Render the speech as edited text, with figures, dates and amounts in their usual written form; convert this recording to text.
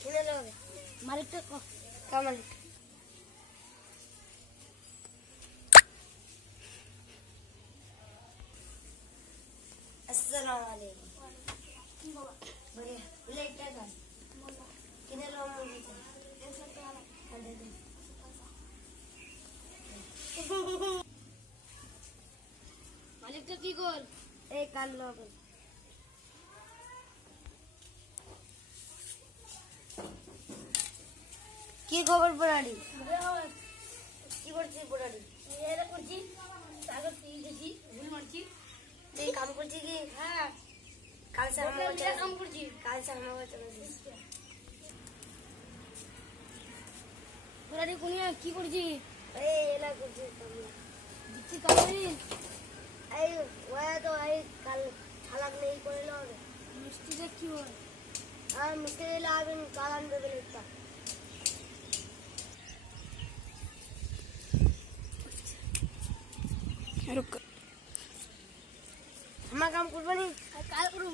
কিনে নেবে মালিকটা কা মালিক अस्सलाम वालेकुम बढ़िया लेटा था किने लो मुझे মালিকটা কি কর এই কাল লোক কি খবর পড়াড়ি কি করছিস পড়াড়ি এরা করছি তাকে তুই দেখি ভুল মারছি এই কাম করছি কি হ্যাঁ কাল সে আমরা কাম করছি কাল সে আমরা চলে যাচ্ছি পড়াড়ি কোনিয়া কি করছি এই এলা করছি দিচ্ছি কাল এই ওয়া তো এই কাল ছালাক নেই করলো মিষ্টিটা কি হয় আর মিষ্টি লাগাবেন কাল আনবে বলেটা रुक हम काम करबनी काल करूं